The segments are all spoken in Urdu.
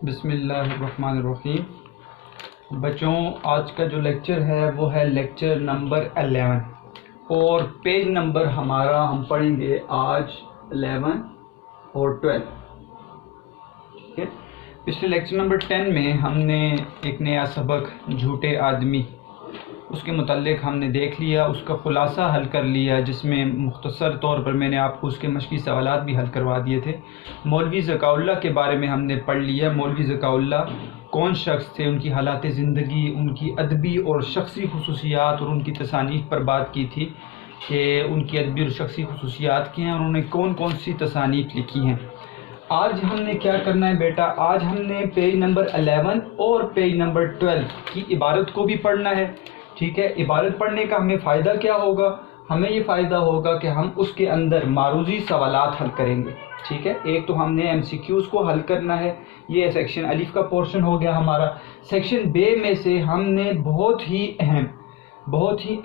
بسم اللہ الرحمن الرحیم۔ بچوں، آج کا جو لیکچر ہے وہ ہے لیکچر نمبر 11 اور پیج نمبر ہمارا ہم پڑھیں گے آج 11 اور 12۔ ٹھیک ہے، پچھلے لیکچر نمبر 10 میں ہم نے ایک نیا سبق جھوٹے آدمی اس کے متعلق ہم نے دیکھ لیا، اس کا خلاصہ حل کر لیا، جس میں مختصر طور پر میں نے آپ کو اس کے مشقی سوالات بھی حل کروا دیے تھے۔ مولوی ذکاء اللہ کے بارے میں ہم نے پڑھ لیا۔ مولوی ذکاء اللہ کون شخص تھے، ان کی حالات زندگی، ان کی ادبی اور شخصی خصوصیات اور ان کی تصانیف پر بات کی تھی کہ ان کی ادبی اور شخصی خصوصیات کی ہیں اور انہوں نے کون کون سی تصانیف لکھی ہیں۔ آج ہم نے کیا کرنا ہے بیٹا، آج ہم نے پیج نمبر 11 اور پیج نمبر 12 کی عبارت کو بھی پڑھنا ہے۔ ٹھیک ہے، عبارت پڑھنے کا ہمیں فائدہ کیا ہوگا؟ ہمیں یہ فائدہ ہوگا کہ ہم اس کے اندر معروضی سوالات حل کریں گے۔ ٹھیک ہے، ایک تو ہم نے ایم سی کیوز کو حل کرنا ہے، یہ سیکشن الف کا پورشن ہو گیا ہمارا۔ سیکشن بے میں سے ہم نے بہت ہی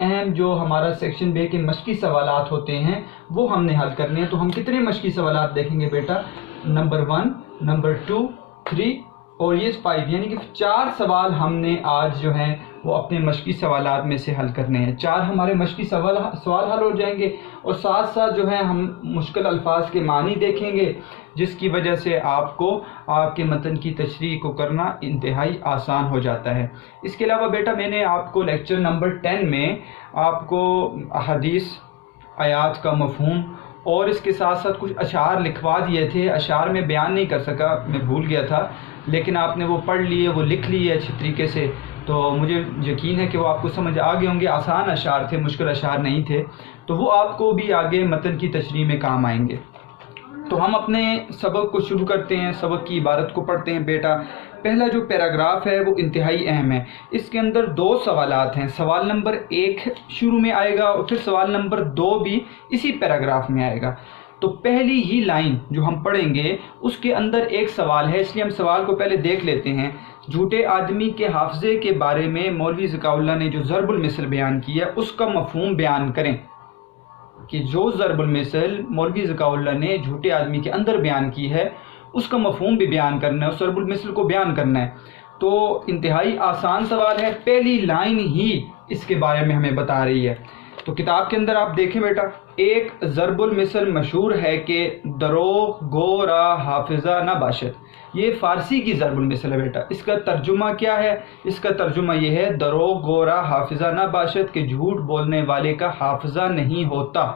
اہم جو ہمارا سیکشن بے کے مشقی سوالات ہوتے ہیں وہ ہم نے حل کرنے ہیں۔ تو ہم کتنے مشقی سوالات دیکھیں گے بیٹا؟ نمبر 1، نمبر 2، 3 اور یہ 5، یعنی کہ 4 سوال ہم نے آج جو ہیں وہ اپنے مشقی سوالات میں سے حل کرنے ہیں۔ 4 ہمارے مشقی سوال حل ہو جائیں گے اور ساتھ ساتھ جو ہے ہم مشکل الفاظ کے معنی دیکھیں گے، جس کی وجہ سے آپ کو آپ کے متن کی تشریح کو کرنا انتہائی آسان ہو جاتا ہے۔ اس کے علاوہ بیٹا میں نے آپ کو لیکچر نمبر 10 میں آپ کو احادیث، آیات کا مفہوم اور اس کے ساتھ ساتھ کچھ اشعار لکھوا دیے تھے۔ اشعار میں بیان نہیں کر سکا، میں بھول گیا تھا، لیکن آپ نے وہ پڑھ لیے، وہ لکھ لیے اچھی طریقے سے، تو مجھے یقین ہے کہ وہ آپ کو سمجھ آ گئے ہوں گے۔ آسان اشعار تھے، مشکل اشعار نہیں تھے، تو وہ آپ کو بھی آگے متن کی تشریح میں کام آئیں گے۔ تو ہم اپنے سبق کو شروع کرتے ہیں، سبق کی عبارت کو پڑھتے ہیں بیٹا۔ پہلا جو پیراگراف ہے وہ انتہائی اہم ہے، اس کے اندر 2 سوالات ہیں۔ سوال نمبر 1 شروع میں آئے گا اور پھر سوال نمبر 2 بھی اسی پیراگراف میں آئے گا۔ تو پہلی ہی لائن جو ہم پڑھیں گے اس کے اندر ایک سوال ہے، اس لیے ہم سوال کو پہلے دیکھ لیتے ہیں۔ جھوٹے آدمی کے حافظے کے بارے میں مولوی ذکاء اللہ نے جو ضرب المثل بیان کیا اس کا مفہوم بیان کریں، کہ جو ضرب المثل مولوی ذکاء اللہ نے جھوٹے آدمی کے اندر بیان کی ہے اس کا مفہوم بھی بیان کرنا ہے، اس ضرب المثل کو بیان کرنا ہے۔ تو انتہائی آسان سوال ہے، پہلی لائن ہی اس کے بارے میں ہمیں بتا رہی ہے۔ تو کتاب کے اندر آپ دیکھیں بیٹا، ایک ضرب المثل مشہور ہے کہ دروغ گو را حافظہ نہ باشد۔ یہ فارسی کی ضرب المثل ہے بیٹا۔ اس کا ترجمہ کیا ہے؟ اس کا ترجمہ یہ ہے، دروغ گو را حافظہ نہ باشد، کہ جھوٹ بولنے والے کا حافظہ نہیں ہوتا۔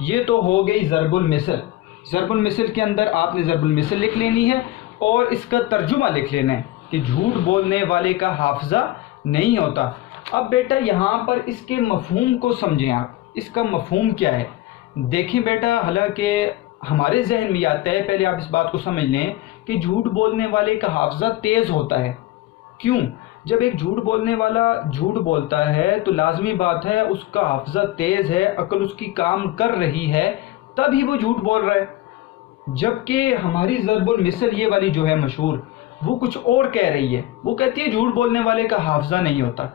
یہ تو ہو گئی ضرب المثل۔ ضرب المثل کے اندر آپ نے ضرب المثل لکھ لینی ہے اور اس کا ترجمہ لکھ لینا ہے کہ جھوٹ بولنے والے کا حافظہ نہیں ہوتا۔ اب بیٹا یہاں پر اس کے مفہوم کو سمجھیں آپ، اس کا مفہوم کیا ہے؟ دیکھیں بیٹا، حالانکہ ہمارے ذہن میں آتا ہے، پہلے آپ اس بات کو سمجھ لیں کہ جھوٹ بولنے والے کا حافظہ تیز ہوتا ہے۔ کیوں؟ جب ایک جھوٹ بولنے والا جھوٹ بولتا ہے تو لازمی بات ہے اس کا حافظہ تیز ہے، عقل اس کی کام کر رہی ہے، تب ہی وہ جھوٹ بول رہا ہے۔ جبکہ ہماری ضرب المثل یہ والی جو ہے مشہور، وہ کچھ اور کہہ رہی ہے، وہ کہتی ہے جھوٹ بولنے والے کا حافظہ نہیں ہوتا۔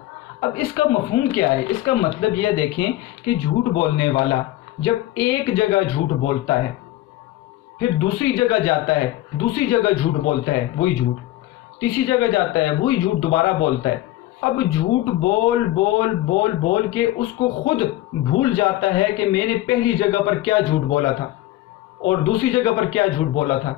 اب اس کا مفہوم کیا ہے؟ اس کا مطلب یہ دیکھیں کہ جھوٹ بولنے والا جب ایک جگہ جھوٹ بولتا ہے، پھر دوسری جگہ جاتا ہے، دوسری جگہ جھوٹ بولتا ہے وہی جھوٹ، تیسری جگہ جاتا ہے وہی جھوٹ دوبارہ بولتا ہے۔ اب جھوٹ بول بول بول بول کے اس کو خود بھول جاتا ہے کہ میں نے پہلی جگہ پر کیا جھوٹ بولا تھا اور دوسری جگہ پر کیا جھوٹ بولا تھا۔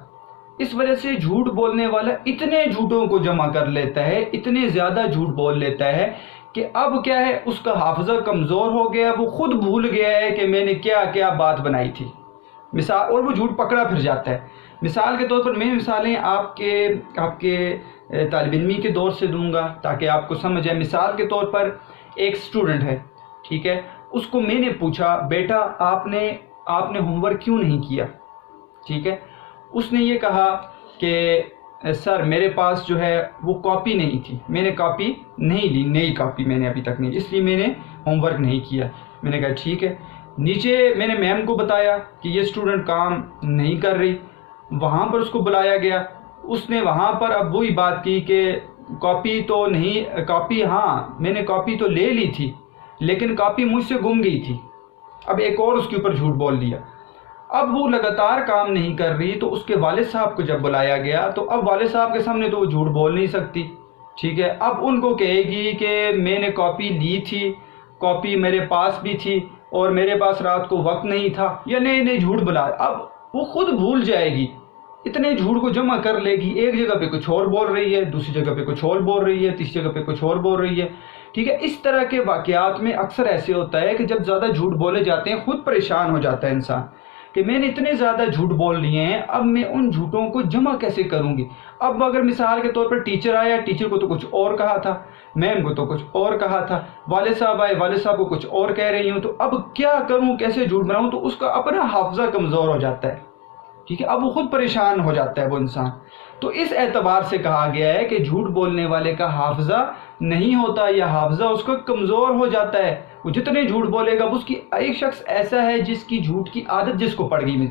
اس وجہ سے جھوٹ بولنے والا اتنے جھوٹوں کو جمع کر لیتا ہے، اتنے زیادہ جھوٹ بول لیتا ہے کہ اب کیا ہے، اس کا حافظہ کمزور ہو گیا، وہ خود بھول گیا ہے کہ میں نے کیا کیا بات بنائی تھی، مثال، اور وہ جھوٹ پکڑا پھر جاتا ہے۔ مثال کے طور پر میں مثالیں آپ کے طالب علمی کے دور سے دوں گا تاکہ آپ کو سمجھ آئے۔ مثال کے طور پر ایک اسٹوڈنٹ ہے، ٹھیک ہے، اس کو میں نے پوچھا بیٹا آپ نے ہوم ورک کیوں نہیں کیا؟ ٹھیک ہے، اس نے یہ کہا کہ سر میرے پاس جو ہے وہ کاپی نہیں تھی، میں نے کاپی نہیں لی، نئی کاپی میں نے ابھی تک نہیں، اس لیے میں نے ہوم ورک نہیں کیا۔ میں نے کہا ٹھیک ہے۔ نیچے میں نے میم کو بتایا کہ یہ اسٹوڈنٹ کام نہیں کر رہی، وہاں پر اس کو بلایا گیا، اس نے وہاں پر اب وہی بات کی کہ کاپی تو نہیں، کاپی ہاں میں نے کاپی تو لے لی تھی لیکن کاپی مجھ سے گم گئی تھی۔ اب ایک اور اس کے اوپر جھوٹ بول دیا۔ اب وہ لگاتار کام نہیں کر رہی تو اس کے والد صاحب کو جب بلایا گیا تو اب والد صاحب کے سامنے تو وہ جھوٹ بول نہیں سکتی، ٹھیک ہے، اب ان کو کہے گی کہ میں نے کاپی لی تھی، کاپی میرے پاس بھی تھی اور میرے پاس رات کو وقت نہیں تھا، یا نئے نئے جھوٹ بلا، اب وہ خود بھول جائے گی، اتنے جھوٹ کو جمع کر لے گی، ایک جگہ پہ کچھ اور بول رہی ہے، دوسری جگہ پہ کچھ اور بول رہی ہے، تیسری جگہ پہ کچھ اور بول رہی ہے، ٹھیک ہے۔ اس طرح کے واقعات میں اکثر ایسے ہوتا ہے کہ جب زیادہ جھوٹ بولے جاتے ہیں خود پریشان ہو جاتا ہے انسان کہ میں نے اتنے زیادہ جھوٹ بول لیے ہیں، اب میں ان جھوٹوں کو جمع کیسے کروں گی۔ اب اگر مثال کے طور پر ٹیچر آیا، ٹیچر کو تو کچھ اور کہا تھا، میم کو تو کچھ اور کہا تھا، والد صاحب آئے، والد صاحب کو کچھ اور کہہ رہی ہوں، تو اب کیا کروں، کیسے جھوٹ بناؤں، تو اس کا اپنا حافظہ کمزور ہو جاتا ہے، ٹھیک ہے، اب وہ خود پریشان ہو جاتا ہے وہ انسان۔ تو اس اعتبار سے کہا گیا ہے کہ جھوٹ بولنے والے کا حافظہ نہیں ہوتا، یا حافظہ اس کا کمزور ہو جاتا ہے، وہ جتنے جھوٹ بولے گا، اس کی ایک شخص ایسا ہے جس کی جھوٹ کی عادت جس کو پڑ گئی،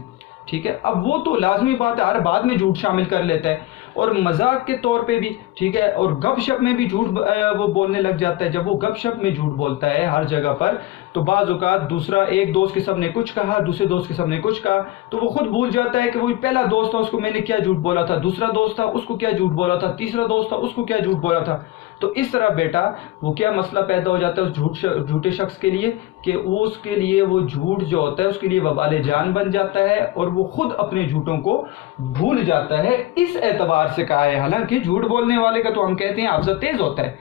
ٹھیک ہے، اب وہ تو لازمی بات ہے ہر بات میں جھوٹ شامل کر لیتا ہے، اور مذاق کے طور پہ بھی، ٹھیک ہے، اور گپ شپ میں بھی جھوٹ وہ بولنے لگ جاتا ہے۔ جب وہ گپ شپ میں جھوٹ بولتا ہے ہر جگہ پر، تو بعض اوقات دوسرا ایک دوست کے سامنے کچھ کہا، دوسرے دوست کے سامنے کچھ کہا، تو وہ خود بھول جاتا ہے کہ وہ پہلا دوست تھا اس کو میں نے کیا جھوٹ بولا تھا، دوسرا دوست تھا اس کو کیا جھوٹ بولا تھا، تیسرا دوست تھا اس کو کیا جھوٹ بولا تھا۔ تو اس طرح بیٹا وہ کیا مسئلہ پیدا ہو جاتا ہے اس جھوٹے شخص کے لیے، کہ وہ اس کے لیے وہ جھوٹ جو ہوتا ہے اس کے لیے وبال جان بن جاتا ہے، اور وہ خود اپنے جھوٹوں کو بھول جاتا ہے۔ اس اعتبار سے کہا ہے، حالانکہ جھوٹ بولنے والے کا تو ہم کہتے ہیں حافظہ تیز ہوتا ہے،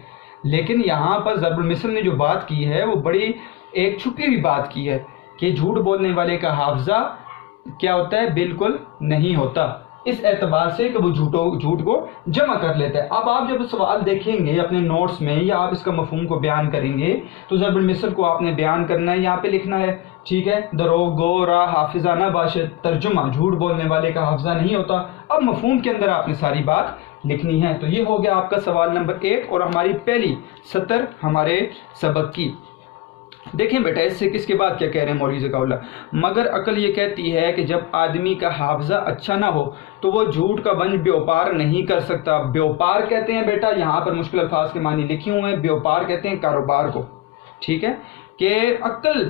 لیکن یہاں پر ضرب المثل نے جو بات کی ہے وہ بڑی ایک چھپی ہوئی بات کی ہے کہ جھوٹ بولنے والے کا حافظہ کیا ہوتا ہے، بالکل نہیں ہوتا، اس اعتبار سے کہ وہ جھوٹ کو جمع کر لیتا ہے۔ اب آپ جب سوال دیکھیں گے اپنے نوٹس میں، یا آپ اس کا مفہوم کو بیان کریں گے، تو ضرب المثل کو آپ نے بیان کرنا ہے، یہاں پہ لکھنا ہے، ٹھیک ہے، دروغ گو را حافظہ نہ باشد، ترجمہ جھوٹ بولنے والے کا حافظہ نہیں ہوتا۔ اب مفہوم کے اندر آپ نے ساری بات لکھنی ہے۔ تو یہ ہو گیا آپ کا سوال نمبر 1 اور ہماری پہلی سطر ہمارے سبق کی۔ دیکھیں بیٹا اس سے کس کے بعد کیا کہہ رہے ہیں مولوی ذکاء اللہ، مگر عقل یہ کہتی ہے کہ جب آدمی کا حافظہ اچھا نہ ہو تو وہ جھوٹ کا بنج بیوپار نہیں کر سکتا۔ بیوپار کہتے ہیں بیٹا، یہاں پر مشکل الفاظ کے معنی لکھی ہوئے ہیں، بیوپار کہتے ہیں کاروبار کو، ٹھیک ہے، کہ عقل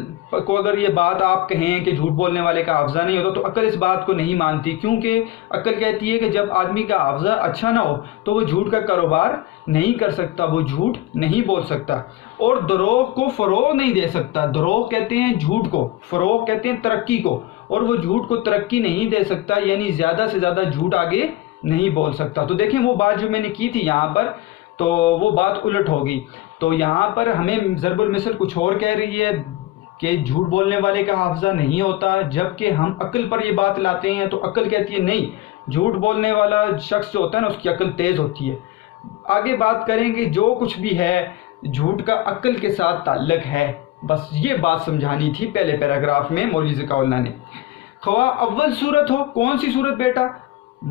کو اگر یہ بات آپ کہیں کہ جھوٹ بولنے والے کا حافظہ نہیں ہوتا تو عقل اس بات کو نہیں مانتی، کیونکہ عقل کہتی ہے کہ جب آدمی کا حافظہ اچھا نہ ہو تو وہ جھوٹ کا کاروبار نہیں کر سکتا، وہ جھوٹ نہیں بول سکتا، اور دروغ کو فروغ نہیں دے سکتا۔ دروغ کہتے ہیں جھوٹ کو، فروغ کہتے ہیں ترقی کو، اور وہ جھوٹ کو ترقی نہیں دے سکتا، یعنی زیادہ سے زیادہ جھوٹ آگے نہیں بول سکتا۔ تو دیکھیں وہ بات جو میں نے کی تھی یہاں پر، تو وہ بات الٹ ہوگی، تو یہاں پر ہمیں ضرب المثل کچھ اور کہہ رہی ہے کہ جھوٹ بولنے والے کا حافظہ نہیں ہوتا، جبکہ ہم عقل پر یہ بات لاتے ہیں تو عقل کہتی ہے نہیں، جھوٹ بولنے والا شخص جو ہوتا ہے نا اس کی عقل تیز ہوتی ہے۔ آگے بات کریں کہ جو کچھ بھی ہے جھوٹ کا عقل کے ساتھ تعلق ہے، بس یہ بات سمجھانی تھی پہلے پیراگراف میں مولوی ذکاء اللہ نے۔ خواہ اول صورت ہو، کون سی صورت بیٹا،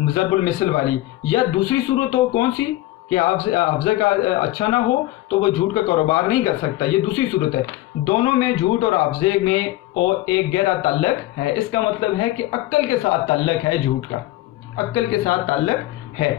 ضرب المثل والی، یا دوسری صورت ہو کون سی کہ حافظہ کا اچھا نہ ہو تو وہ جھوٹ کا کاروبار نہیں کر سکتا، یہ دوسری صورت ہے، دونوں میں جھوٹ اور حافظے میں اور ایک گہرا تعلق ہے۔ اس کا مطلب ہے کہ عقل کے ساتھ تعلق ہے، جھوٹ کا عقل کے ساتھ تعلق ہے۔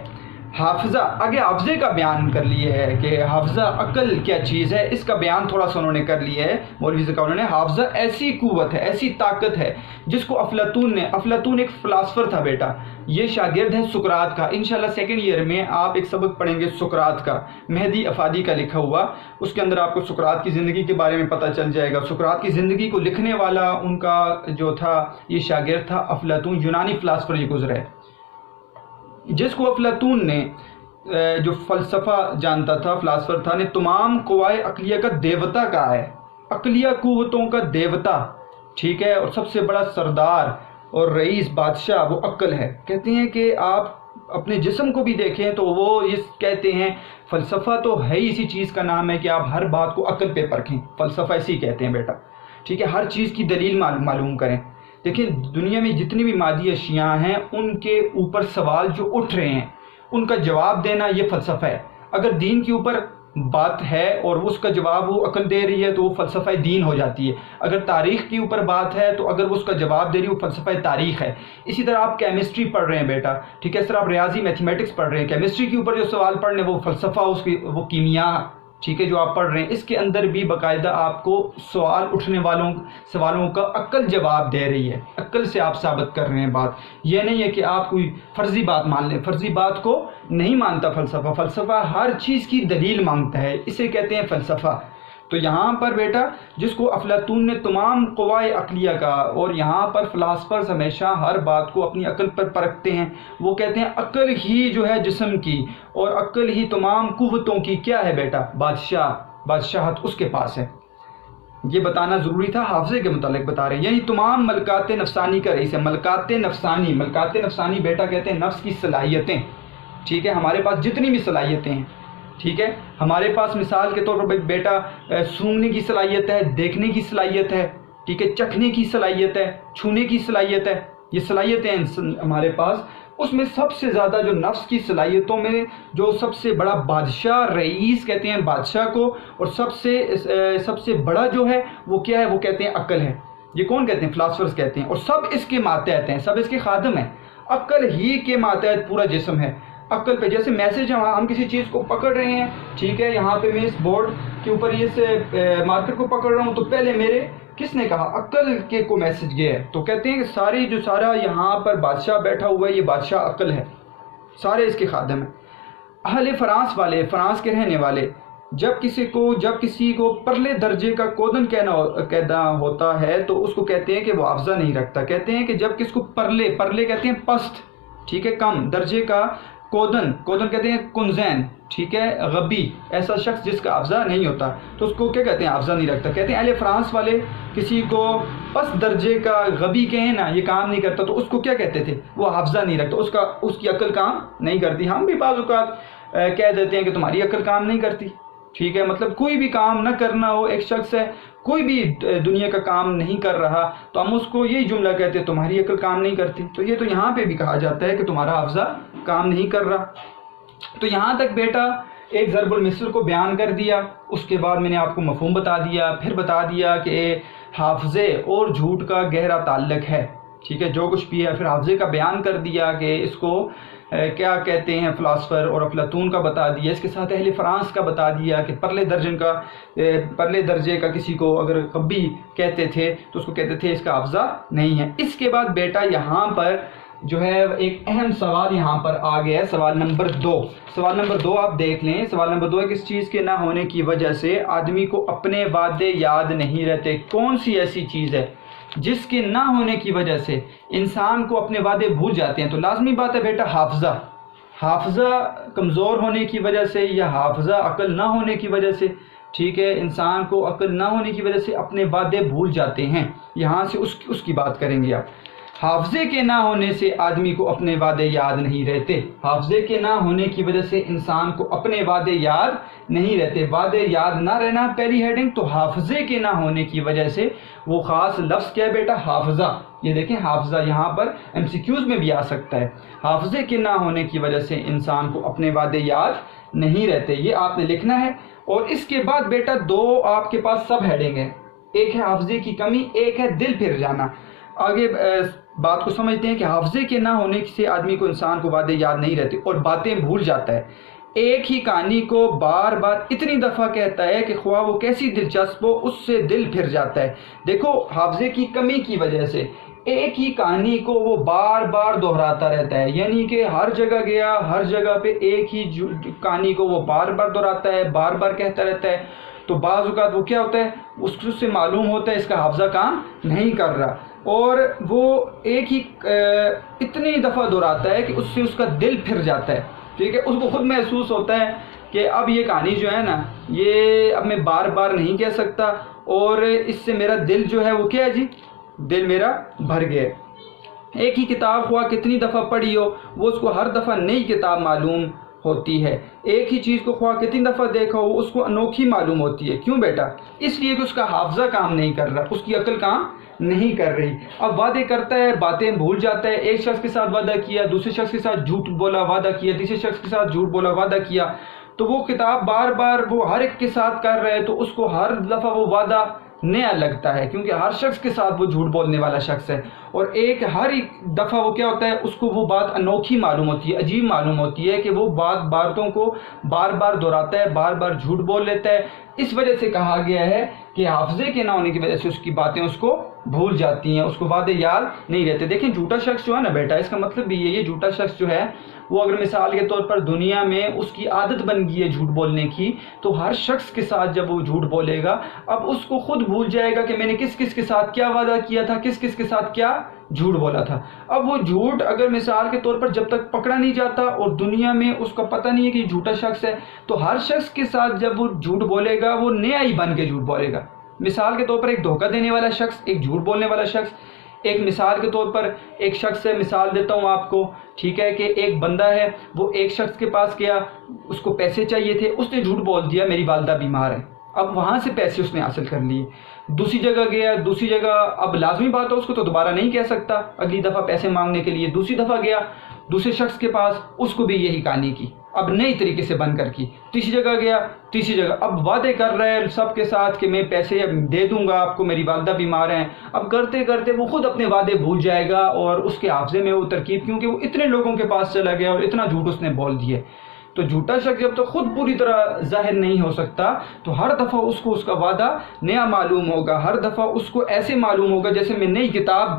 حافظہ آگے حافظے کا بیان کر لیے ہے کہ حافظہ عقل کیا چیز ہے، اس کا بیان تھوڑا سا انہوں نے کر لیا ہے مولوی ذکاء اللہ نے۔ حافظہ ایسی قوت ہے، ایسی طاقت ہے جس کو افلاطون ایک فلاسفر تھا بیٹا، یہ شاگرد ہے سقراط کا، انشاءاللہ سیکنڈ ایئر میں آپ ایک سبق پڑھیں گے سقراط کا، مہدی افادی کا لکھا ہوا، اس کے اندر آپ کو سقراط کی زندگی کے بارے میں پتہ چل جائے گا۔ سقراط کی زندگی کو لکھنے والا ان کا جو تھا یہ شاگرد تھا افلاطون، یونانی فلاسفر یہ گزرا ہے، جس کو افلاطون نے جو فلسفہ جانتا تھا، فلاسفر تھا، نے تمام قوائے عقلیہ کا دیوتا کہا ہے، عقلیہ قوتوں کا دیوتا، ٹھیک ہے، اور سب سے بڑا سردار اور رئیس بادشاہ وہ عقل ہے۔ کہتے ہیں کہ آپ اپنے جسم کو بھی دیکھیں تو وہ یہ کہتے ہیں فلسفہ تو ہے ہی اسی چیز کا نام ہے کہ آپ ہر بات کو عقل پہ پرکھیں، فلسفہ اسی کہتے ہیں بیٹا، ٹھیک ہے، ہر چیز کی دلیل معلوم کریں۔ دیکھیں دنیا میں جتنی بھی مادی اشیاء ہیں ان کے اوپر سوال جو اٹھ رہے ہیں ان کا جواب دینا یہ فلسفہ ہے۔ اگر دین کے اوپر بات ہے اور اس کا جواب وہ عقل دے رہی ہے تو وہ فلسفہ دین ہو جاتی ہے۔ اگر تاریخ کے اوپر بات ہے تو اگر وہ اس کا جواب دے رہی ہے وہ فلسفہ تاریخ ہے۔ اسی طرح آپ کیمسٹری پڑھ رہے ہیں بیٹا، ٹھیک ہے، اس طرح آپ ریاضی میتھمیٹکس پڑھ رہے ہیں، کیمسٹری کے اوپر جو سوال پڑھنے وہ فلسفہ، اس کی وہ کیمیا ٹھیک ہے، جو آپ پڑھ رہے ہیں اس کے اندر بھی باقاعدہ آپ کو سوال اٹھنے سوالوں کا عقل جواب دے رہی ہے، عقل سے آپ ثابت کر رہے ہیں بات. یہ نہیں ہے کہ آپ کوئی فرضی بات مان لیں، فرضی بات کو نہیں مانتا فلسفہ. فلسفہ ہر چیز کی دلیل مانگتا ہے، اسے کہتے ہیں فلسفہ. تو یہاں پر بیٹا جس کو افلاطون نے تمام قوائے عقلیہ کا، اور یہاں پر فلاسفرز ہمیشہ ہر بات کو اپنی عقل پر پرکھتے ہیں. وہ کہتے ہیں عقل ہی جو ہے جسم کی، اور عقل ہی تمام قوتوں کی کیا ہے بیٹا؟ بادشاہت اس کے پاس ہے. یہ بتانا ضروری تھا، حافظے کے متعلق بتا رہے ہیں. یعنی تمام ملکات نفسانی کا رئیس ہے. ملکات نفسانی بیٹا کہتے ہیں نفس کی صلاحیتیں. ٹھیک ہے، ہمارے پاس جتنی بھی صلاحیتیں ہیں، ٹھیک ہے، ہمارے پاس مثال کے طور پر بیٹا سونگنے کی صلاحیت ہے، دیکھنے کی صلاحیت ہے، ٹھیک ہے، چکھنے کی صلاحیت ہے، چھونے کی صلاحیت ہے. یہ صلاحیتیں ہیں ہمارے پاس. اس میں سب سے زیادہ جو نفس کی صلاحیتوں میں جو سب سے بڑا بادشاہ، رئیس کہتے ہیں بادشاہ کو، اور سب سے بڑا جو ہے وہ کیا ہے؟ وہ کہتے ہیں عقل ہے. یہ کون کہتے ہیں؟ فلاسفرز کہتے ہیں. اور سب اس کے ماتحت ہیں، سب اس کے خادم ہیں. عقل ہی کے ماتحت پورا جسم ہے. عقل پہ جیسے میسج ہم کسی چیز کو پکڑ رہے ہیں، ٹھیک ہے، یہاں پہ میں اس بورڈ کے اوپر یہ مارکر کو پکڑ رہا ہوں، تو پہلے میرے کس نے کہا؟ عقل کے کو میسج گیا ہے. تو کہتے ہیں کہ سارا یہاں پر بادشاہ بیٹھا ہوا ہے، یہ بادشاہ عقل ہے، سارے اس کے خادم ہیں. اہل فرانس کے رہنے والے جب کسی کو پرلے درجے کا کودن کہنا ہوتا ہے تو اس کو کہتے ہیں کہ وہ حافظہ نہیں رکھتا. کہتے ہیں کہ جب کس کو پرلے کہتے ہیں پست، ٹھیک ہے، کم درجے کا کودن کہتے ہیں کنزین، ٹھیک ہے، غبی، ایسا شخص جس کا حافظہ نہیں ہوتا، تو اس کو کیا کہتے ہیں؟ حافظہ نہیں رکھتا. کہتے ہیں اہل فرانس والے کسی کو پس درجے کا غبی کہیں نا، یہ کام نہیں کرتا، تو اس کو کیا کہتے تھے؟ وہ حافظہ نہیں رکھتا، اس کی عقل کام نہیں کرتی. ہم بھی بعض اوقات کہہ دیتے ہیں کہ تمہاری عقل کام نہیں کرتی. ٹھیک ہے، مطلب کوئی بھی کام نہ کرنا ہو، ایک شخص ہے کوئی بھی دنیا کا کام نہیں کر رہا، تو ہم اس کو یہی جملہ کہتے ہیں تمہاری عقل کام نہیں کرتی. تو یہ تو یہاں پہ بھی کہا جاتا ہے کہ تمہارا حافظہ کام نہیں کر رہا. تو یہاں تک بیٹا ایک ضرب المثل کو بیان کر دیا. اس کے بعد میں نے آپ کو مفہوم بتا دیا، پھر بتا دیا کہ حافظے اور جھوٹ کا گہرا تعلق ہے. ٹھیک ہے، جو کچھ بھی ہے. پھر حافظے کا بیان کر دیا کہ اس کو کیا کہتے ہیں فلاسفر، اور افلاطون کا بتا دیا. اس کے ساتھ اہل فرانس کا بتا دیا کہ پرلے درجے کا کسی کو اگر غبی کہتے تھے تو اس کو کہتے تھے اس کا حافظہ نہیں ہے. اس کے بعد بیٹا یہاں پر جو ہے ایک اہم سوال یہاں پر آ گیا ہے، سوال نمبر 2. سوال نمبر 2 آپ دیکھ لیں. سوال نمبر 2 ہے کس چیز کے نہ ہونے کی وجہ سے آدمی کو اپنے وعدے یاد نہیں رہتے؟ کون سی ایسی چیز ہے جس کے نہ ہونے کی وجہ سے انسان کو اپنے وعدے بھول جاتے ہیں؟ تو لازمی بات ہے بیٹا حافظہ کمزور ہونے کی وجہ سے، یا حافظہ عقل نہ ہونے کی وجہ سے. ٹھیک ہے، انسان کو عقل نہ ہونے کی وجہ سے اپنے وعدے بھول جاتے ہیں. یہاں سے اس کی بات کریں گے آپ. حافظے کے نہ ہونے سے آدمی کو اپنے وعدے یاد نہیں رہتے. حافظے کے نہ ہونے کی وجہ سے انسان کو اپنے وعدے یاد نہیں رہتے. وعدے یاد نہ رہنا پہلی ہیڈنگ. تو حافظے کے نہ ہونے کی وجہ سے وہ خاص لفظ کیا ہے بیٹا؟ حافظہ. یہ دیکھیں حافظہ یہاں پر MCQs میں بھی آ سکتا ہے. حافظے کے نہ ہونے کی وجہ سے انسان کو اپنے وعدے یاد نہیں رہتے. یہ آپ نے لکھنا ہے. اور اس کے بعد بیٹا 2 آپ کے پاس سب ہیڈنگ ہے. ایک ہے حافظے کی کمی، ایک ہے دل پھر جانا. آگے بات کو سمجھتے ہیں کہ حافظے کے نہ ہونے سے آدمی کو انسان کو وعدے یاد نہیں رہتے اور باتیں بھول جاتا ہے. ایک ہی کہانی کو بار بار اتنی دفعہ کہتا ہے کہ خواہ وہ کیسی دلچسپ ہو اس سے دل پھر جاتا ہے. دیکھو حافظے کی کمی کی وجہ سے ایک ہی کہانی کو وہ بار بار دہراتا رہتا ہے. یعنی کہ ہر جگہ گیا، ہر جگہ پہ ایک ہی کہانی کو وہ بار بار دہراتا ہے، بار بار کہتا رہتا ہے. تو بعض اوقات وہ کیا ہوتا ہے، اس سے معلوم ہوتا ہے اس کا حافظہ کام نہیں کر رہا، اور وہ ایک ہی اتنی دفعہ دہراتا ہے کہ اس سے اس کا دل پھر جاتا ہے. ٹھیک ہے، اس کو خود محسوس ہوتا ہے کہ اب یہ کہانی جو ہے نا، یہ اب میں بار بار نہیں کہہ سکتا، اور اس سے میرا دل جو ہے وہ کیا ہے جی، دل میرا بھر گیا. ایک ہی کتاب خواہ کتنی دفعہ پڑھی ہو، وہ اس کو ہر دفعہ نئی کتاب معلوم ہوتی ہے. ایک ہی چیز کو خواہ کتنی دفعہ دیکھا ہو، اس کو انوکھی معلوم ہوتی ہے. کیوں بیٹا؟ اس لیے کہ اس کا حافظہ کام نہیں کر رہا، اس کی عقل کام نہیں کر رہی. اب وعدے کرتا ہے، باتیں بھول جاتا ہے. ایک شخص کے ساتھ وعدہ کیا، دوسرے شخص کے ساتھ جھوٹ بولا، وعدہ کیا، تیسرے شخص کے ساتھ جھوٹ بولا، وعدہ کیا. تو وہ کتاب بار بار وہ ہر ایک کے ساتھ کر رہے، تو اس کو ہر دفعہ وہ وعدہ نیا لگتا ہے، کیونکہ ہر شخص کے ساتھ وہ جھوٹ بولنے والا شخص ہے، اور ہر ایک دفعہ وہ کیا ہوتا ہے، اس کو وہ بات انوکھی معلوم ہوتی ہے، عجیب معلوم ہوتی ہے کہ وہ باتوں کو بار بار دہراتا ہے، بار بار جھوٹ بول لیتا ہے۔ اس وجہ سے کہا گیا ہے کہ حافظے کے نہ ہونے کی وجہ سے اس کی باتیں اس کو بھول جاتی ہیں، اس کو وعدے یاد نہیں رہتے۔ دیکھیں جھوٹا شخص جو ہے نا بیٹا، اس کا مطلب بھی یہ جھوٹا شخص جو ہے وہ اگر مثال کے طور پر دنیا میں اس کی عادت بن گئی ہے جھوٹ بولنے کی، تو ہر شخص کے ساتھ جب وہ جھوٹ بولے گا، اب اس کو خود بھول جائے گا کہ میں نے کس کس کے ساتھ کیا وعدہ کیا تھا، کس کس کے ساتھ کیا جھوٹ بولا تھا۔ اب وہ جھوٹ اگر مثال کے طور پر جب تک پکڑا نہیں جاتا اور دنیا میں اس کا پتہ نہیں ہے کہ یہ جھوٹا شخص ہے، تو ہر شخص کے ساتھ جب وہ جھوٹ بولے گا وہ نیا ہی بن کے جھوٹ بولے گا۔ مثال کے طور پر ایک دھوکہ دینے والا شخص، ایک جھوٹ بولنے والا شخص، ایک مثال کے طور پر ایک شخص سے مثال دیتا ہوں آپ کو، ٹھیک ہے، کہ ایک بندہ ہے، وہ ایک شخص کے پاس گیا، اس کو پیسے چاہیے تھے، اس نے جھوٹ بول دیا میری والدہ بیمار ہے، اب وہاں سے پیسے اس نے حاصل کر لیے۔ دوسری جگہ گیا، دوسری جگہ اب لازمی بات ہے اس کو تو دوبارہ نہیں کہہ سکتا اگلی دفعہ پیسے مانگنے کے لیے، دوسری دفعہ گیا دوسرے شخص کے پاس، اس کو بھی یہی کہانی کی، اب نئی طریقے سے بن کر کی۔ تیسری جگہ گیا، تیسری جگہ اب وعدے کر رہے ہیں سب کے ساتھ کہ میں پیسے دے دوں گا آپ کو، میری والدہ بیمار ہیں۔ اب کرتے کرتے وہ خود اپنے وعدے بھول جائے گا، اور اس کے حافظے میں وہ ترکیب، کیونکہ وہ اتنے لوگوں کے پاس چلا گیا اور اتنا جھوٹ اس نے بول دیے۔ تو جھوٹا شخص جب تک خود پوری طرح ظاہر نہیں ہو سکتا، تو ہر دفعہ اس کو اس کا وعدہ نیا معلوم ہوگا، ہر دفعہ اس کو ایسے معلوم ہوگا جیسے میں نئی کتاب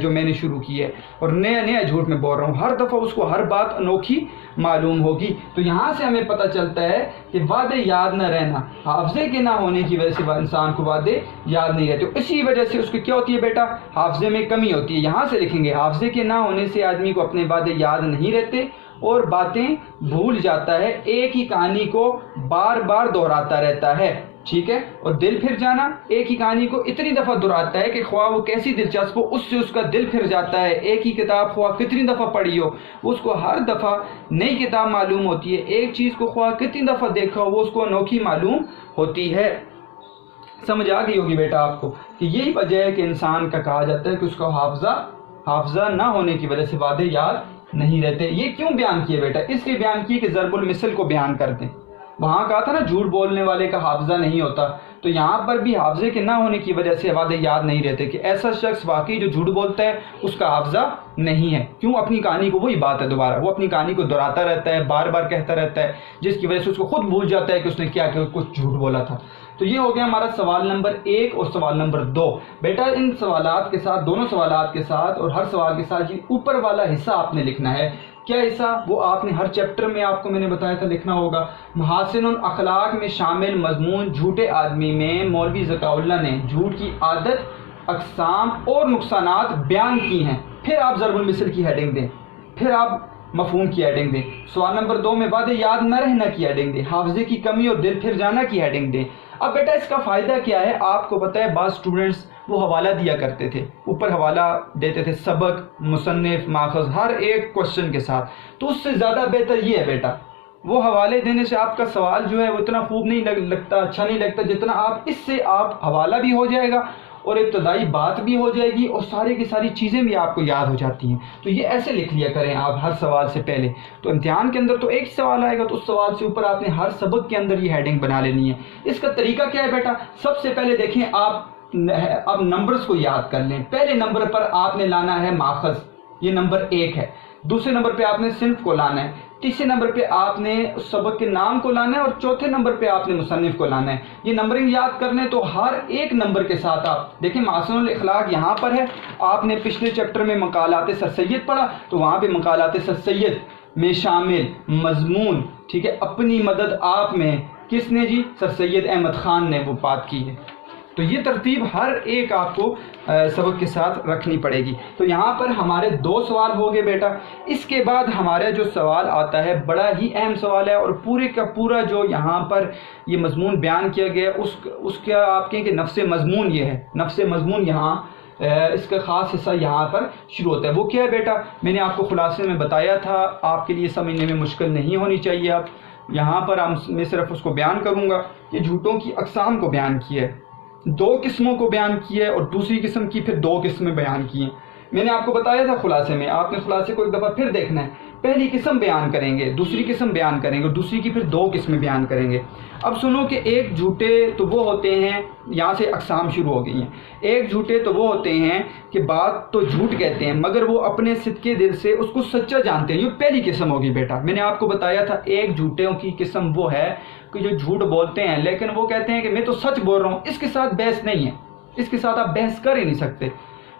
جو میں نے شروع کی ہے اور نیا نیا جھوٹ میں بول رہا ہوں، ہر دفعہ اس کو ہر بات انوکھی معلوم ہوگی۔ تو یہاں سے ہمیں پتہ چلتا ہے کہ وعدے یاد نہ رہنا، حافظے کے نہ ہونے کی وجہ سے انسان کو وعدے یاد نہیں رہتے، اسی وجہ سے اس کی کیا ہوتی ہے بیٹا، حافظے میں کمی ہوتی ہے۔ یہاں سے لکھیں گے حافظے کے نہ ہونے سے آدمی کو اپنے وعدے یاد نہیں رہتے اور باتیں بھول جاتا ہے، ایک ہی کہانی کو بار بار دہراتا رہتا ہے، ٹھیک ہے۔ اور دل پھر جانا، ایک ہی کہانی کو اتنی دفعہ دہراتا ہے کہ خواہ وہ کیسی دلچسپ ہو، اس سے اس کا دل پھر جاتا ہے۔ ایک ہی کتاب خواہ کتنی دفعہ پڑھی ہو، اس کو ہر دفعہ نئی کتاب معلوم ہوتی ہے، ایک چیز کو خواہ کتنی دفعہ دیکھا ہو وہ اس کو انوکھی معلوم ہوتی ہے۔ سمجھ آ گئی ہوگی بیٹا آپ کو کہ یہی وجہ ہے کہ انسان کا کہا جاتا ہے کہ اس کو حافظہ نہ ہونے کی وجہ سے وعدے یاد نہیں رہتے۔ یہ کیوں بیان کیے بیٹا؟ اس لیے بیان کیے کہ ضرب المثل کو بیان کر دیں۔ وہاں کہا تھا نا جھوٹ بولنے والے کا حافظہ نہیں ہوتا، تو یہاں پر بھی حافظے کے نہ ہونے کی وجہ سے وعدے یاد نہیں رہتے، کہ ایسا شخص واقعی جو جھوٹ بولتا ہے اس کا حافظہ نہیں ہے۔ کیوں؟ اپنی کہانی کو، وہی بات ہے دوبارہ، وہ اپنی کہانی کو دہراتا رہتا ہے، بار بار کہتا رہتا ہے، جس کی وجہ سے اس کو خود بھول جاتا ہے کہ اس نے کیا کچھ جھوٹ بولا تھا۔ تو یہ ہو گیا ہمارا سوال نمبر 1 اور سوال نمبر 2۔ بیٹا ان سوالات کے ساتھ، دونوں سوالات کے ساتھ اور ہر سوال کے ساتھ یہ اوپر والا حصہ آپ نے لکھنا ہے۔ کیا حصہ؟ وہ آپ نے ہر چیپٹر میں آپ کو میں نے بتایا تھا لکھنا ہوگا۔ محاسن الاخلاق میں شامل مضمون جھوٹے آدمی میں مولوی ذکاء اللہ نے جھوٹ کی عادت، اقسام اور نقصانات بیان کی ہیں۔ پھر آپ ضرب المثل کی ہیڈنگ دیں، پھر آپ مفہوم کی ہیڈنگ دیں۔ سوال نمبر 2 میں وعدے یاد نہ رہنا کی ہیڈنگ دیں، حافظے کی کمی اور دل پھر جانا کی ہیڈنگ دیں۔ اب بیٹا اس کا فائدہ کیا ہے؟ آپ کو پتہ ہے بعض اسٹوڈنٹس وہ حوالہ دیا کرتے تھے، اوپر حوالہ دیتے تھے، سبق، مصنف، ماخذ، ہر ایک کوشچن کے ساتھ۔ تو اس سے زیادہ بہتر یہ ہے بیٹا، وہ حوالے دینے سے آپ کا سوال جو ہے وہ اتنا خوب نہیں لگتا، اچھا نہیں لگتا، جتنا آپ اس سے آپ حوالہ بھی ہو جائے گا اور ابتدائی بات بھی ہو جائے گی اور ساری کی ساری چیزیں بھی آپ کو یاد ہو جاتی ہیں۔ تو یہ ایسے لکھ لیا کریں آپ ہر سوال سے پہلے، تو امتحان کے اندر تو ایک سوال آئے گا تو اس سوال سے اوپر آپ نے ہر سبق کے اندر یہ ہیڈنگ بنا لینی ہے۔ اس کا طریقہ کیا ہے بیٹا؟ سب سے پہلے دیکھیں آپ اب نمبرز کو یاد کر لیں۔ پہلے نمبر پر آپ نے لانا ہے ماخذ، یہ نمبر 1 ہے۔ دوسرے نمبر پہ آپ نے صنف کو لانا ہے، تیسرے نمبر پہ آپ نے اس سبق کے نام کو لانا ہے اور چوتھے نمبر پہ آپ نے مصنف کو لانا ہے۔ یہ نمبرنگ یاد کر لیں تو ہر ایک نمبر کے ساتھ آپ دیکھیں محاسن الاخلاق یہاں پر ہے، آپ نے پچھلے چیپٹر میں مقالات سر سید پڑھا تو وہاں پہ مقالات سر سید میں شامل مضمون، ٹھیک ہے، اپنی مدد آپ میں کس نے جی؟ سر سید احمد خان نے وہ بات کی ہے۔ تو یہ ترتیب ہر ایک آپ کو سبق کے ساتھ رکھنی پڑے گی۔ تو یہاں پر ہمارے 2 سوال ہو گئے بیٹا۔ اس کے بعد ہمارا جو سوال آتا ہے بڑا ہی اہم سوال ہے، اور پورے کا پورا جو یہاں پر یہ مضمون بیان کیا گیا اس کا آپ کہیں کہ نفس مضمون یہ ہے، نفس مضمون یہاں اس کا خاص حصہ یہاں پر شروع ہوتا ہے۔ وہ کیا ہے بیٹا؟ میں نے آپ کو خلاصے میں بتایا تھا، آپ کے لیے سمجھنے میں مشکل نہیں ہونی چاہیے۔ آپ یہاں پر میں صرف اس کو بیان کروں گا کہ جھوٹوں کی اقسام کو بیان کیا ہے، 2 قسموں کو بیان کیا ہے اور دوسری قسم کی پھر 2 قسمیں بیان کی ہیں۔ میں نے آپ کو بتایا تھا خلاصے میں، آپ نے خلاصے کو ایک دفعہ پھر دیکھنا ہے۔ پہلی قسم بیان کریں گے، دوسری قسم بیان کریں گے، اور دوسری کی پھر 2 قسمیں بیان کریں گے۔ اب سنو کہ ایک جھوٹے تو وہ ہوتے ہیں، یہاں سے اقسام شروع ہو گئی ہیں۔ ایک جھوٹے تو وہ ہوتے ہیں کہ بات تو جھوٹ کہتے ہیں مگر وہ اپنے صدقے دل سے اس کو سچا جانتے ہیں، یہ پہلی قسم ہوگی بیٹا۔ میں نے آپ کو بتایا تھا ایک جھوٹوں کی قسم وہ ہے کہ جو جھوٹ بولتے ہیں لیکن وہ کہتے ہیں کہ میں تو سچ بول رہا ہوں، اس کے ساتھ بحث نہیں ہے، اس کے ساتھ آپ بحث کر ہی نہیں سکتے،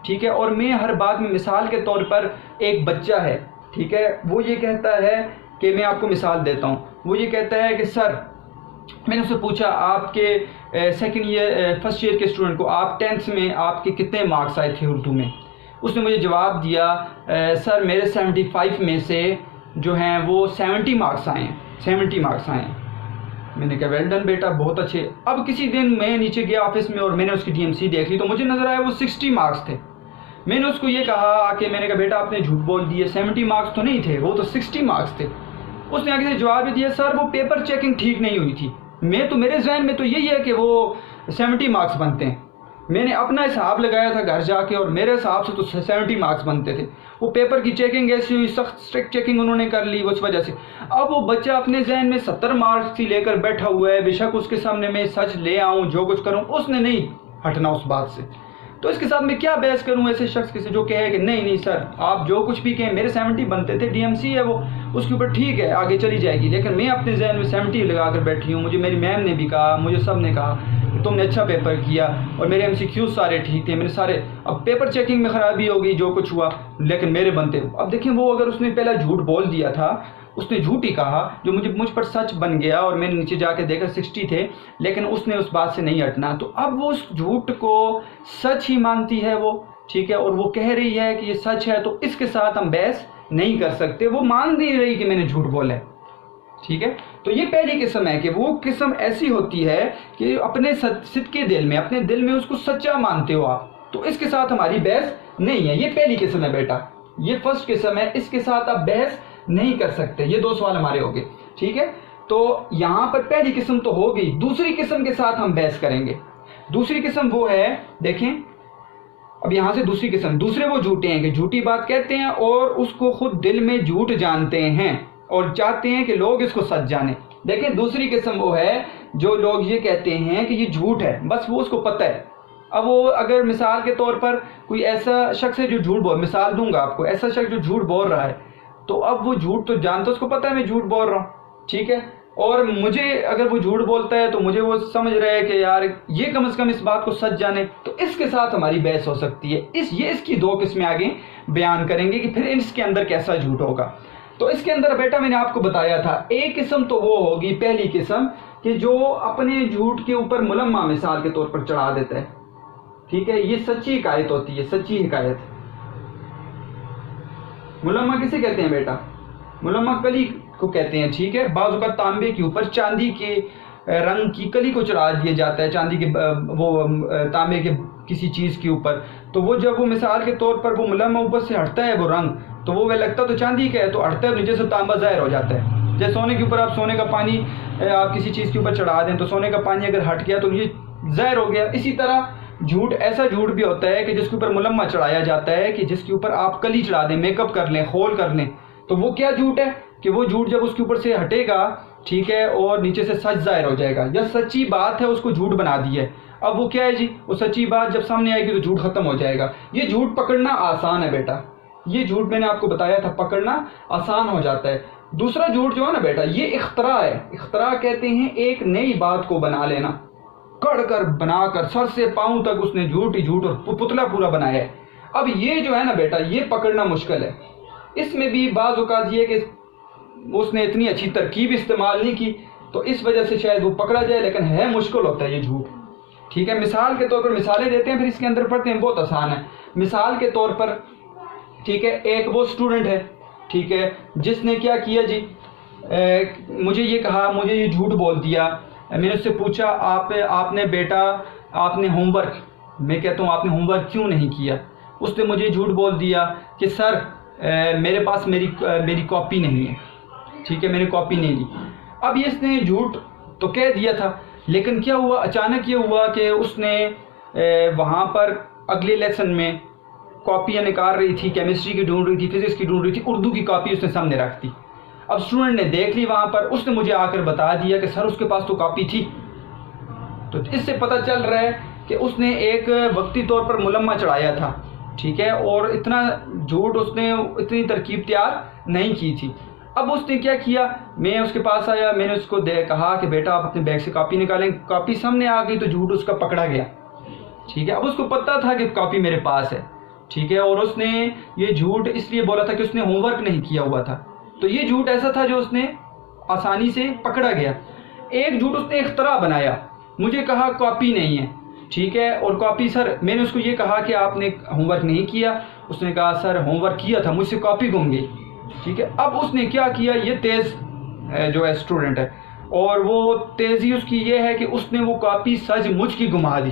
ٹھیک ہے۔ اور میں ہر بات میں مثال کے طور پر ایک بچہ ہے، ٹھیک ہے، وہ یہ کہتا ہے کہ میں آپ کو مثال دیتا ہوں، وہ یہ کہتا ہے کہ سر، میں نے اس سے پوچھا آپ کے سیکنڈ ایئر فرسٹ ایئر کے اسٹوڈنٹ کو آپ 10th میں آپ کے کتنے مارکس آئے تھے اردو میں؟ اس نے مجھے جواب دیا سر میرے 75 میں سے جو ہیں وہ 70 مارکس آئے ہیں، 70 مارکس آئے ہیں۔ میں نے کہا ویل ڈن بیٹا، بہت اچھے۔ اب کسی دن میں نیچے گیا آفس میں اور میں نے اس کی DMC دیکھ لی تو مجھے نظر آیا وہ 60 مارکس تھے۔ میں نے اس کو یہ کہا کہ میں نے کہا بیٹا آپ نے جھوٹ بول دیے، 70 مارکس تو نہیں تھے، وہ تو 60 مارکس تھے۔ اس نے آگے سے جواب بھی دیا سر وہ پیپر چیکنگ ٹھیک نہیں ہوئی تھی، میرے ذہن میں تو یہی ہے کہ وہ 70 مارکس بنتے ہیں، میں نے اپنا حساب لگایا تھا گھر جا کے اور میرے حساب سے تو 70 مارکس بنتے تھے، وہ پیپر کی چیکنگ ایسی ہوئی، سخت اسٹرکٹ چیکنگ انہوں نے کر لی اس وجہ سے۔ اب وہ بچہ اپنے ذہن میں 70 مارکس ہی لے کر بیٹھا ہوا ہے، بے شک اس کے سامنے میں سچ لے آؤں جو کچھ کروں، اس نے نہیں ہٹنا اس بات سے۔ تو اس کے ساتھ میں کیا بحث کروں ایسے شخص کے سے جو کہے کہ نہیں سر آپ جو کچھ بھی کہیں میرے 70 بنتے تھے، DMC ہے وہ اس کے اوپر ٹھیک ہے آگے چلی جائے گی، لیکن میں اپنے ذہن میں 70 لگا کر بیٹھی ہوں، مجھے میری میم نے بھی کہا، مجھے سب نے کہا کہ تم نے اچھا پیپر کیا اور میرے MCQs سارے ٹھیک تھے، میرے سارے، اب پیپر چیکنگ میں خرابی ہوگی جو کچھ ہوا لیکن میرے بنتے۔ اب دیکھیں وہ اگر اس نے پہلا جھوٹ بول دیا تھا، اس نے جھوٹ ہی کہا جو مجھ پر سچ بن گیا اور میں نے نیچے جا کے دیکھا 60 تھے، لیکن اس نے اس بات سے نہیں ہٹنا، تو اب وہ اس جھوٹ کو سچ ہی مانتی ہے وہ، ٹھیک ہے، اور وہ کہہ رہی ہے کہ یہ سچ ہے، تو اس کے ساتھ ہم بحث نہیں کر سکتے، وہ مان نہیں رہی کہ میں نے جھوٹ بولا ہے، ٹھیک ہے۔ تو یہ پہلی قسم ہے کہ وہ قسم ایسی ہوتی ہے کہ اپنے صدقے دل میں، اپنے دل میں اس کو سچا مانتے ہو آپ، تو اس کے ساتھ ہماری بحث نہیں ہے، یہ پہلی قسم ہے بیٹا، یہ فرسٹ قسم ہے، اس کے ساتھ آپ بحث نہیں کر سکتے۔ یہ 2 سوال ہمارے ہو گئے، ٹھیک ہے۔ تو یہاں پر پہلی قسم تو ہو گئی، دوسری قسم کے ساتھ ہم بحث کریں گے۔ دوسری قسم وہ ہے، دیکھیں اب یہاں سے دوسری قسم، دوسرے وہ جھوٹے ہیں کہ جھوٹی بات کہتے ہیں اور اس کو خود دل میں جھوٹ جانتے ہیں اور چاہتے ہیں کہ لوگ اس کو سچ جانیں۔ دیکھیں دوسری قسم وہ ہے جو لوگ یہ کہتے ہیں کہ یہ جھوٹ ہے، بس وہ اس کو پتہ ہے۔ اب وہ اگر مثال کے طور پر کوئی ایسا شخص ہے جو جھوٹ مثال دوں گا آپ کو، ایسا شخص جو جھوٹ بول رہا ہے، تو اب وہ جھوٹ تو جانتا، اس کو پتہ ہے میں جھوٹ بول رہا ہوں، ٹھیک ہے، اور مجھے اگر وہ جھوٹ بولتا ہے تو مجھے وہ سمجھ رہا ہے کہ یار یہ کم از کم اس بات کو سچ جانے، تو اس کے ساتھ ہماری بحث ہو سکتی ہے۔ اس کی 2 قسمیں آگے بیان کریں گے کہ پھر اس کے اندر کیسا جھوٹ ہوگا۔ تو اس کے اندر بیٹا میں نے آپ کو بتایا تھا ایک قسم تو وہ ہوگی، پہلی قسم کہ جو اپنے جھوٹ کے اوپر ملمہ مثال کے طور پر چڑھا دیتا ہے، ٹھیک ہے، یہ سچی حکایت ہوتی ہے، سچی حکایت۔ ملمہ کسے کہتے ہیں بیٹا؟ ملمہ کلی کو کہتے ہیں، ٹھیک ہے۔ بعض اوقات تانبے کے اوپر چاندی کے رنگ کی کلی کو چڑھا دیا جاتا ہے، چاندی کے وہ تانبے کے کسی چیز کے اوپر، تو وہ جب وہ مثال کے طور پر وہ ملمہ اوپر سے ہٹتا ہے وہ رنگ، تو وہ لگتا تو چاندی کا ہے، تو ہٹتا ہے نیچے سے تانبا ظاہر ہو جاتا ہے۔ جیسے سونے کے اوپر آپ سونے کا پانی آپ کسی چیز کے اوپر چڑھا دیں تو سونے کا پانی اگر ہٹ گیا تو یہ ظاہر ہو گیا۔ اسی طرح جھوٹ، ایسا جھوٹ بھی ہوتا ہے کہ جس کے اوپر ملمہ چڑھایا جاتا ہے، کہ جس کے اوپر آپ کلی چڑھا دیں، میک اپ کر لیں، خول کر لیں، تو وہ کیا جھوٹ ہے کہ وہ جھوٹ جب اس کے اوپر سے ہٹے گا، ٹھیک ہے، اور نیچے سے سچ ظاہر ہو جائے گا، یا سچی بات ہے اس کو جھوٹ بنا دی ہے۔ اب وہ کیا ہے جی، وہ سچی بات جب سامنے آئے گی تو جھوٹ ختم ہو جائے گا۔ یہ جھوٹ پکڑنا آسان ہے بیٹا، یہ جھوٹ میں نے آپ کو بتایا تھا پکڑنا آسان ہو جاتا ہے۔ دوسرا جھوٹ جو ہے نا بیٹا، یہ اختراع ہے۔ اختراع کہتے ہیں ایک نئی بات کو بنا لینا، کڑ کر بنا کر سر سے پاؤں تک اس نے جھوٹ ہی جھوٹ اور پتلا پورا بنایا ہے۔ اب یہ جو ہے نا بیٹا، یہ پکڑنا مشکل ہے۔ اس میں بھی بعض اوقات یہ کہ اس نے اتنی اچھی ترکیب استعمال نہیں کی تو اس وجہ سے شاید وہ پکڑا جائے، لیکن ہے مشکل ہوتا ہے یہ جھوٹ، ٹھیک ہے۔ مثال کے طور پر مثالیں دیتے ہیں، پھر اس کے اندر پڑھتے ہیں، بہت آسان ہے۔ مثال کے طور پر، ٹھیک ہے، ایک وہ اسٹوڈنٹ ہے، ٹھیک ہے، جس نے کیا کیا جی، مجھے یہ کہا، مجھے یہ جھوٹ بول دیا۔ میں نے اس سے پوچھا آپ نے بیٹا آپ نے ہوم ورک، میں کہتا ہوں آپ نے ہوم ورک کیوں نہیں کیا؟ اس نے مجھے جھوٹ بول دیا کہ سر میرے پاس میری کاپی نہیں ہے، ٹھیک ہے، میں نے کاپی نہیں لی۔ اب یہ اس نے جھوٹ تو کہہ دیا تھا، لیکن کیا ہوا، اچانک یہ ہوا کہ اس نے وہاں پر اگلے لیسن میں کاپیاں نکال رہی تھی، کیمسٹری کی ڈھونڈ رہی تھی، فزکس کی ڈھونڈ رہی تھی، اردو کی کاپی اس نے سامنے رکھ دی. اب اسٹوڈنٹ نے دیکھ لی وہاں پر، اس نے مجھے آ کر بتا دیا کہ سر اس کے پاس تو کاپی تھی. تو اس سے پتہ چل رہا ہے کہ اس نے ایک وقتی طور پر ملمہ چڑھایا تھا، ٹھیک ہے، اور اتنا جھوٹ اس نے اتنی ترکیب تیار نہیں کی تھی. اب اس نے کیا کیا، میں اس کے پاس آیا، میں نے اس کو کہا کہ بیٹا آپ اپنے بیگ سے کاپی نکالیں. کاپی سامنے آ گئی تو جھوٹ اس کا پکڑا گیا، ٹھیک ہے. اب اس کو پتہ تھا کہ کاپی میرے پاس ہے، ٹھیک ہے، اور اس نے یہ جھوٹ اس لیے بولا تھا کہ اس نے ہوم ورک نہیں کیا ہوا تھا. تو یہ جھوٹ ایسا تھا جو اس نے آسانی سے پکڑا گیا. ایک جھوٹ اس نے اختراع بنایا، مجھے کہا کاپی نہیں ہے، ٹھیک ہے، اور کاپی سر، میں نے اس کو یہ کہا کہ آپ نے ہوم ورک نہیں کیا، اس نے کہا سر ہوم ورک کیا تھا، مجھ سے کاپی گم گئی، ٹھیک ہے. اب اس نے کیا کیا، یہ تیز جو ہے اسٹوڈنٹ ہے، اور وہ تیزی اس کی یہ ہے کہ اس نے وہ کاپی سچ مجھ کی گما دی.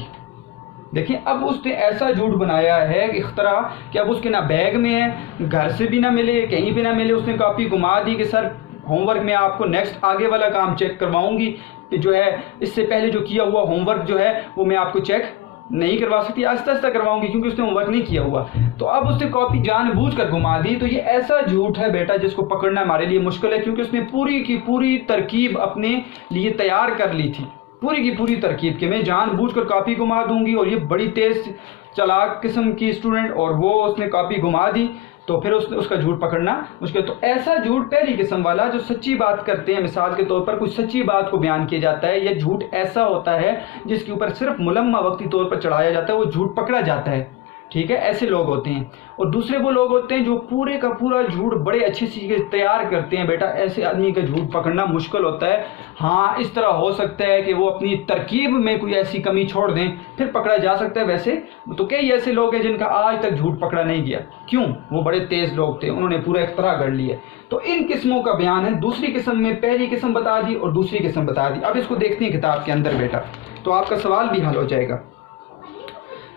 دیکھیں اب اس نے ایسا جھوٹ بنایا ہے اختراع کہ اب اس کے نہ بیگ میں ہے، گھر سے بھی نہ ملے، کہیں بھی نہ ملے، اس نے کاپی گما دی کہ سر ہوم ورک میں آپ کو نیکسٹ آگے والا کام چیک کرواؤں گی، جو ہے اس سے پہلے جو کیا ہوا ہوم ورک جو ہے وہ میں آپ کو چیک نہیں کروا سکتی، آہستہ آہستہ کرواؤں گی کیونکہ اس نے ہوم ورک نہیں کیا ہوا. تو اب اس نے کاپی جان بوجھ کر گما دی. تو یہ ایسا جھوٹ ہے بیٹا جس کو پکڑنا ہمارے لیے مشکل ہے، کیونکہ اس نے پوری کی پوری ترکیب اپنے لیے تیار کر لی تھی، پوری کی پوری ترکیب کہ میں جان بوجھ کر کاپی گما دوں گی. اور یہ بڑی تیز چلاک قسم کی اسٹوڈنٹ، اور وہ اس نے کاپی گما دی. تو پھر اس کا جھوٹ پکڑنا مشکل. تو ایسا جھوٹ پہلی قسم والا جو سچی بات کرتے ہیں، مثال کے طور پر کوئی سچی بات کو بیان کیا جاتا ہے، یہ جھوٹ ایسا ہوتا ہے جس کے اوپر صرف ملمہ وقتی طور پر چڑھایا جاتا ہے، وہ جھوٹ پکڑا جاتا ہے، ٹھیک ہے، ایسے لوگ ہوتے ہیں. اور دوسرے وہ لوگ ہوتے ہیں جو پورے کا پورا جھوٹ بڑے اچھے سے تیار کرتے ہیں. بیٹا ایسے آدمی کا جھوٹ پکڑنا مشکل ہوتا ہے. ہاں اس طرح ہو سکتا ہے کہ وہ اپنی ترکیب میں کوئی ایسی کمی چھوڑ دیں، پھر پکڑا جا سکتا ہے. ویسے تو کئی ایسے لوگ ہیں جن کا آج تک جھوٹ پکڑا نہیں گیا. کیوں؟ وہ بڑے تیز لوگ تھے، انہوں نے پورا اختراع کر لیا. تو ان قسموں کا بیان ہے. دوسری قسم میں پہلی قسم بتا دی اور دوسری قسم بتا دی. اب اس کو دیکھتے ہیں کتاب کے اندر بیٹا، تو آپ کا سوال بھی حل ہو جائے گا.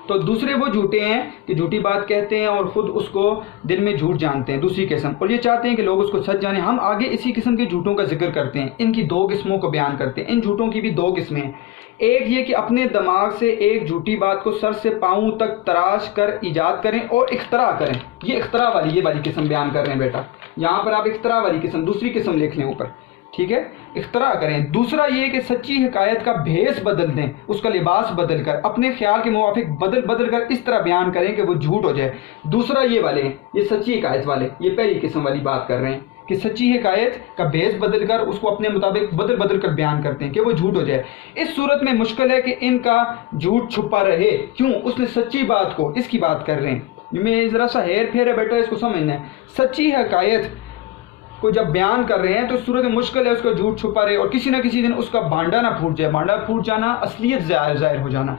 تو دوسرے وہ جھوٹے ہیں کہ جھوٹی بات کہتے ہیں اور خود اس کو دل میں جھوٹ جانتے ہیں، دوسری قسم، اور یہ چاہتے ہیں کہ لوگ اس کو سچ جانیں. ہم آگے اسی قسم کے جھوٹوں کا ذکر کرتے ہیں، ان کی دو قسموں کو بیان کرتے ہیں. ان جھوٹوں کی بھی دو قسمیں ہیں. ایک یہ کہ اپنے دماغ سے ایک جھوٹی بات کو سر سے پاؤں تک تراش کر ایجاد کریں اور اختراع کریں. یہ اختراع والی قسم بیان کر رہے ہیں بیٹا. یہاں پر آپ اختراع والی قسم دوسری قسم لکھ لیں اوپر، ٹھیک ہے، اختراع کریں. دوسرا یہ کہ سچی حکایت کا بھیس بدل دیں، اس کا لباس بدل کر اپنے خیال کے موافق بدل کر اس طرح بیان کریں کہ وہ جھوٹ ہو جائے. دوسرا یہ والے ہیں، یہ سچی حکایت والے، یہ پہلی قسم والی بات کر رہے ہیں کہ سچی حکایت کا بھیس بدل کر اس کو اپنے مطابق بدل کر بیان کرتے ہیں کہ وہ جھوٹ ہو جائے. اس صورت میں مشکل ہے کہ ان کا جھوٹ چھپا رہے. کیوں؟ اس نے سچی بات کو، اس کی بات کر رہے ہیں. میں ذرا سا ہیر پھیر ہے بیٹا، اس کو سمجھنا ہے. سچی حکایت کو جب بیان کر رہے ہیں تو اس صورت میں مشکل ہے اس کا جھوٹ چھپا رہے اور کسی نہ کسی دن اس کا بھانڈا نہ پھوٹ جائے. بھانڈا پھوٹ جانا اصلیت ظاہر ہو جانا.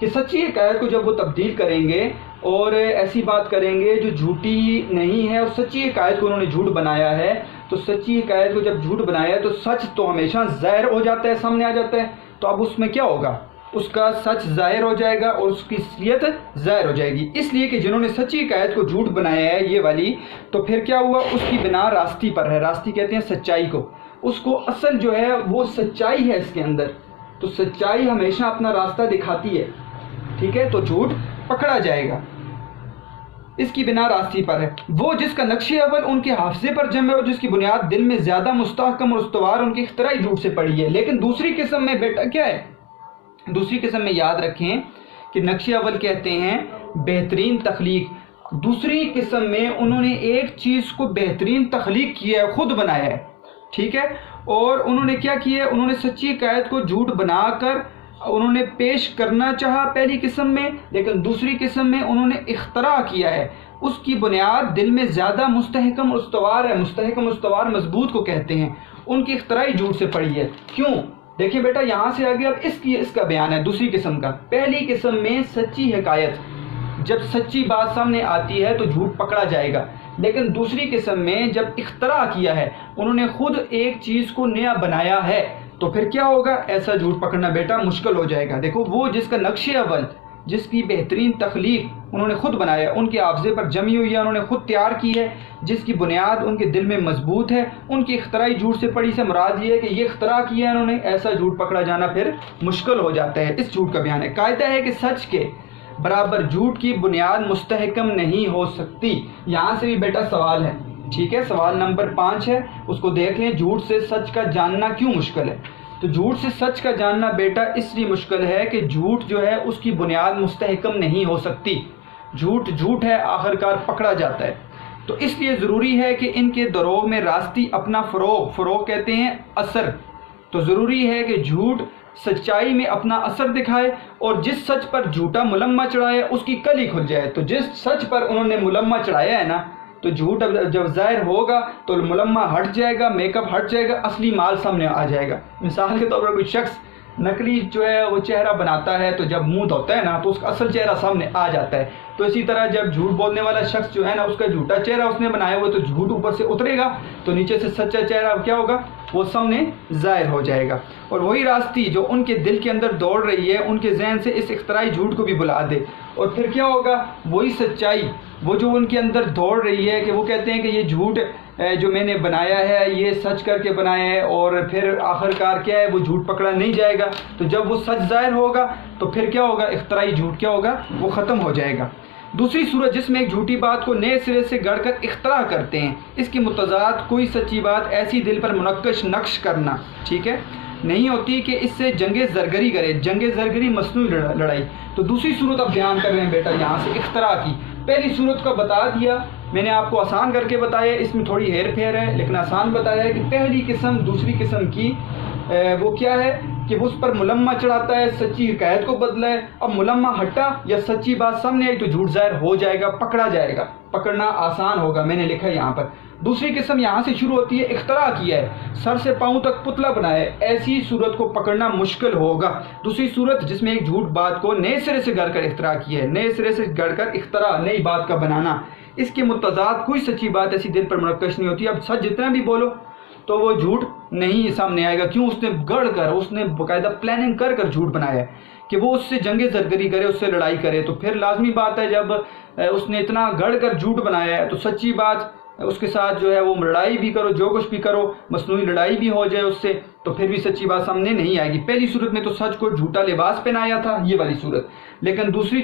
کہ سچی حکایت کو جب وہ تبدیل کریں گے اور ایسی بات کریں گے جو جھوٹی نہیں ہے، اور سچی حکایت کو انہوں نے جھوٹ بنایا ہے، تو سچی حکایت کو جب جھوٹ بنایا ہے تو سچ تو ہمیشہ ظاہر ہو جاتا ہے، سامنے آ جاتا ہے. تو اب اس میں کیا ہوگا؟ اس کا سچ ظاہر ہو جائے گا اور اس کی اصلیت ظاہر ہو جائے گی. اس لیے کہ جنہوں نے سچی حکایت کو جھوٹ بنایا ہے یہ والی، تو پھر کیا ہوا؟ اس کی بنا راستی پر ہے. راستی کہتے ہیں سچائی کو. اس کو اصل جو ہے وہ سچائی ہے اس کے اندر. تو سچائی ہمیشہ اپنا راستہ دکھاتی ہے، ٹھیک ہے، تو جھوٹ پکڑا جائے گا. اس کی بنا راستی پر ہے. وہ جس کا نقش اول ان کے حافظے پر جمع ہے اور جس کی بنیاد دل میں زیادہ مستحکم اور استوار ان کی اختراعی جھوٹ سے پڑی ہے. لیکن دوسری قسم میں بیٹا کیا ہے؟ دوسری قسم میں یاد رکھیں کہ نقش اول کہتے ہیں بہترین تخلیق. دوسری قسم میں انہوں نے ایک چیز کو بہترین تخلیق کیا ہے، خود بنایا ہے، ٹھیک ہے. اور انہوں نے کیا کیا ہے؟ انہوں نے سچی حکایت کو جھوٹ بنا کر انہوں نے پیش کرنا چاہا پہلی قسم میں، لیکن دوسری قسم میں انہوں نے اختراع کیا ہے. اس کی بنیاد دل میں زیادہ مستحکم اور استوار ہے. مستحکم استوار مضبوط کو کہتے ہیں. ان کی اختراعی جھوٹ سے پڑی ہے. کیوں؟ دیکھیں بیٹا یہاں سے آگے اب اس کا بیان ہے دوسری قسم کا. پہلی قسم میں سچی حکایت، جب سچی بات سامنے آتی ہے تو جھوٹ پکڑا جائے گا. لیکن دوسری قسم میں جب اختراع کیا ہے، انہوں نے خود ایک چیز کو نیا بنایا ہے، تو پھر کیا ہوگا؟ ایسا جھوٹ پکڑنا بیٹا مشکل ہو جائے گا. دیکھو وہ جس کا نقش اول، جس کی بہترین تخلیق انہوں نے خود بنایا، ان کے حافظے پر جمی ہوئی ہے، انہوں نے خود تیار کی ہے، جس کی بنیاد ان کے دل میں مضبوط ہے، ان کی اختراعی جھوٹ سے پڑی سے مراد یہ ہے کہ یہ اختراع کیا ہے انہوں نے. ایسا جھوٹ پکڑا جانا پھر مشکل ہو جاتا ہے. اس جھوٹ کا بیان ہے. قاعدہ ہے کہ سچ کے برابر جھوٹ کی بنیاد مستحکم نہیں ہو سکتی۔ یہاں سے بھی بیٹا سوال ہے، ٹھیک ہے، سوال نمبر 5 ہے، اس کو دیکھ لیں۔ جھوٹ سے سچ کا جاننا کیوں مشکل ہے؟ تو جھوٹ سے سچ کا جاننا بیٹا اس لیے مشکل ہے کہ جھوٹ جو ہے اس کی بنیاد مستحکم نہیں ہو سکتی۔ جھوٹ جھوٹ ہے، آخرکار پکڑا جاتا ہے۔ تو اس لیے ضروری ہے کہ ان کے دروغ میں راستی اپنا فروغ کہتے ہیں اثر، تو ضروری ہے کہ جھوٹ سچائی میں اپنا اثر دکھائے، اور جس سچ پر جھوٹا ملمہ چڑھائے اس کی کلی کھل جائے۔ تو جس سچ پر انہوں نے ملمہ چڑھایا ہے نا، تو جھوٹ جب ظاہر ہوگا تو ملمہ ہٹ جائے گا، میک اپ ہٹ جائے گا، اصلی مال سامنے آ جائے گا۔ مثال کے طور پر کوئی شخص نقلی جو ہے وہ چہرہ بناتا ہے، تو جب منہ دھوتا ہے نا تو اس کا اصل چہرہ سامنے آ جاتا ہے۔ تو اسی طرح جب جھوٹ بولنے والا شخص جو ہے نا، اس کا جھوٹا چہرہ اس نے بنایا ہوا، تو جھوٹ اوپر سے اترے گا تو نیچے سے سچا چہرہ کیا ہوگا، وہ سامنے ظاہر ہو جائے گا۔ اور وہی راستی جو ان کے دل کے اندر دوڑ رہی ہے، ان کے ذہن سے اس اختراعی جھوٹ کو بھی بلا دے، اور پھر کیا ہوگا، وہی سچائی وہ جو ان کے اندر دوڑ رہی ہے کہ وہ کہتے ہیں کہ یہ جھوٹ جو میں نے بنایا ہے یہ سچ کر کے بنایا ہے، اور پھر آخرکار کیا ہے، وہ جھوٹ پکڑا نہیں جائے گا۔ تو جب وہ سچ ظاہر ہوگا تو پھر کیا ہوگا، اختراعی جھوٹ کیا ہوگا، وہ ختم ہو جائے گا۔ دوسری صورت جس میں ایک جھوٹی بات کو نئے سرے سے گڑھ کر اختراع کرتے ہیں، اس کی متضاد کوئی سچی بات ایسی دل پر منقش نقش کرنا، ٹھیک ہے، نہیں ہوتی کہ اس سے جنگ زرگری کرے، جنگ زرگری مصنوعی لڑائی۔ تو دوسری صورت اب بیان کر رہے ہیں بیٹا یہاں سے اختراع کی۔ پہلی صورت کا بتا دیا میں نے، آپ کو آسان کر کے بتایا، اس میں تھوڑی ہیر پھیر ہے لیکن آسان بتایا ہے کہ پہلی قسم دوسری قسم کی وہ کیا ہے کہ وہ اس پر ملمہ چڑھاتا ہے، سچی حقیقت کو بدلا ہے۔ اب ملمہ ہٹا یا سچی بات سامنے آئی تو جھوٹ ظاہر ہو جائے گا، پکڑا جائے گا، پکڑنا آسان ہوگا، میں نے لکھا ہے یہاں پر۔ دوسری قسم یہاں سے شروع ہوتی ہے، اختراع کیا ہے، سر سے پاؤں تک پتلا بنایا ہے، ایسی صورت کو پکڑنا مشکل ہوگا۔ دوسری صورت جس میں ایک جھوٹ بات کو نئے سرے سے گڑھ کر اختراع کیا ہے، نئے سرے سے گڑھ کر اختراع، نئی بات کا بنانا، اس کے متضاد کوئی سچی بات ایسی دل پر منقش نہیں ہوتی۔ اب سچ جتنا بھی بولو تو وہ جھوٹ نہیں سامنے آئے گا، کیوں، اس نے گڑھ کر، اس نے باقاعدہ پلاننگ کر کر جھوٹ بنایا ہے کہ وہ اس سے جنگ زرگری کرے، اس سے لڑائی کرے۔ تو پھر لازمی بات ہے جب اس نے اتنا گڑھ کر جھوٹ بنایا ہے تو سچی بات اس کے ساتھ جو ہے وہ لڑائی بھی کرو، جو کچھ بھی کرو، مصنوعی لڑائی بھی ہو جائے اس سے، تو پھر بھی سچی بات سامنے نہیں آئے گی۔ پہلی صورت میں تو سچ کو جھوٹا لباس پہنایا تھا، یہ والی صورت، لیکن دوسری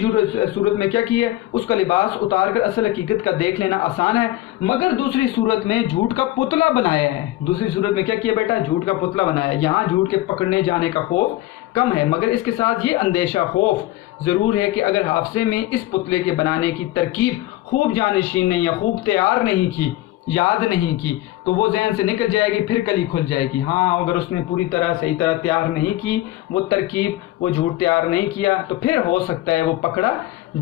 صورت میں کیا کی ہے، اس کا لباس اتار کر اصل حقیقت کا دیکھ لینا آسان ہے، مگر دوسری صورت میں جھوٹ کا پتلا بنایا ہے۔ دوسری صورت میں کیا کیا بیٹا، جھوٹ کا پتلا بنایا ہے۔ یہاں جھوٹ کے پکڑنے جانے کا خوف کم ہے، مگر اس کے ساتھ یہ اندیشہ خوف ضرور ہے کہ اگر حافظے میں اس پتلے کے بنانے کی ترکیب خوب جانشین نہیں یا خوب تیار نہیں کی، یاد نہیں کی، تو وہ ذہن سے نکل جائے گی، پھر کلی کھل جائے گی۔ ہاں اگر اس نے پوری طرح صحیح طرح تیار نہیں کی وہ ترکیب، وہ جھوٹ تیار نہیں کیا، تو پھر ہو سکتا ہے وہ پکڑا